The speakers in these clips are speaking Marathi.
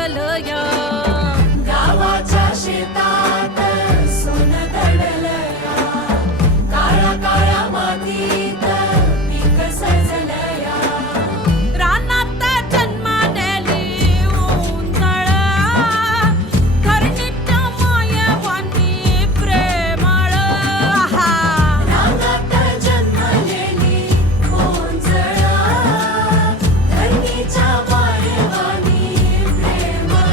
सजलं या गावाच्या शेतात सोनं दडलं या काळ्या काळ्या मातीत पीक सजलं या रानात जन्मालेली उंजळ धरणीच्या मायेवानी प्रेमळ रानात जन्मलेली ओंजळ धरणीच्या मायेवानी प्रेमळ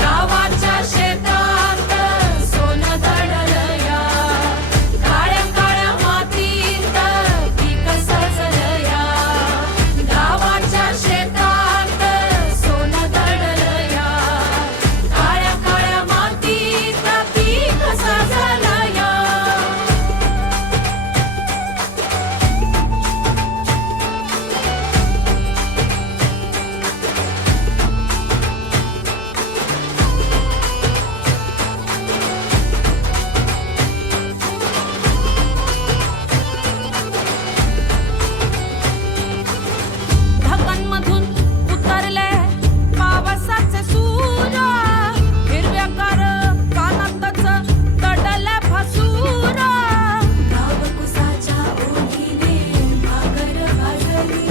गावाच्या शेतात सोनं दडलं या काळ्या काळ्या मातीत पीक सजलं या गावाच्या शेतात सोनं दडलं या काळ्या काळ्या मातीत पीक सजलं या ढगांमधून उतरले पावसाचे सूर हिरव्यागार पानातच दडले फसूर गावकुसाच्या ओढीने भाकर भाजली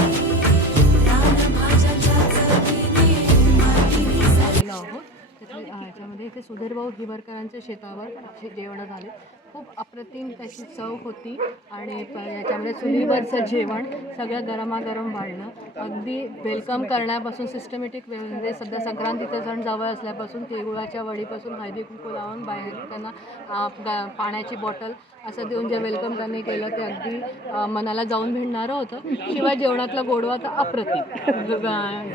रानभाज्याच्या चवीने माती विसरली आहोत ह्याच्यामध्ये इथे सुधीरभाऊ हिवरकरांच्या शेतावर जेवण झाले. खूप अप्रतिम त्याची चव होती आणि याच्यामध्ये चुलीवरचं जेवण सगळं गरमागरम वाढलं. अगदी वेलकम करण्यापासून सिस्टमॅटिक म्हणजे सध्या संक्रांतीचा सण जवळ असल्यापासून तिळगुळाच्या वडीपासून हळदी कुंकू लावून बाहेर त्यांना पाण्याची बॉटल असं देऊन जे वेलकम त्यांनी केलं ते अगदी मनाला जाऊन भिडणारं होतं. शिवाय जेवणातला गोडवा तर अप्रतिम,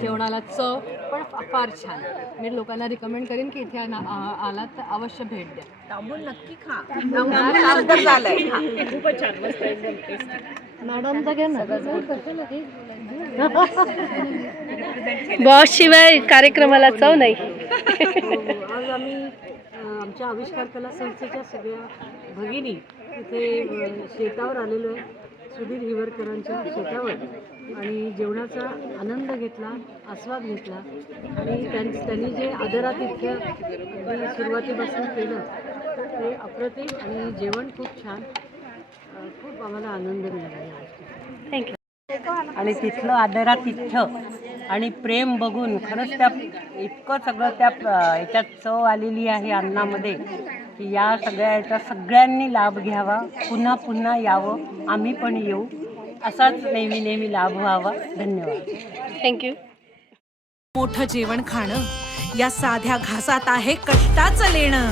जेवणाला चव पण फार छान. मी लोकांना रिकमेंड करेन की इथे आलात तर अवश्य भेट द्या. तांबून नक्की खा. खूपच छान, मस्त एकदम टेस्टी. मॅडमचा घ्या ना. बॉस शिवाय कार्यक्रमाला चव नाही. आज आम्ही आमच्या आविष्कार कला संस्थेच्या सगळ्या भगिनी इथे शेतावर आलेलो आहे, सुधीर हिवरकरांच्या शेतावर, आणि जेवणाचा आनंद घेतला, आस्वाद घेतला. आणि त्यांनी जे आदरातिथ्य अगदी सुरुवातीपासून केलं ते अप्रतिम आणि जेवण खूप छान. खूप आम्हाला आनंद मिळाला या गोष्टीचा. थँक्यू. आणि तिथलं आदरातिथ्य आणि प्रेम बघून खरंच त्या इतकं सगळं त्या याच्यात चव आलेली आहे अन्नामध्ये की या सगळ्याचा सगळ्यांनी लाभ घ्यावा, पुन्हा पुन्हा यावं, आम्ही पण येऊ, असाच नेहमी नेहमी लाभ व्हावा. धन्यवाद. थँक्यू. मोठं जेवण खाणं या साध्या घासात आहे कष्टाचं लेणं.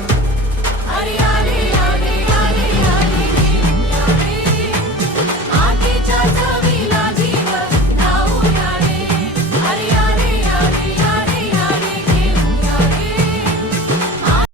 हरियाली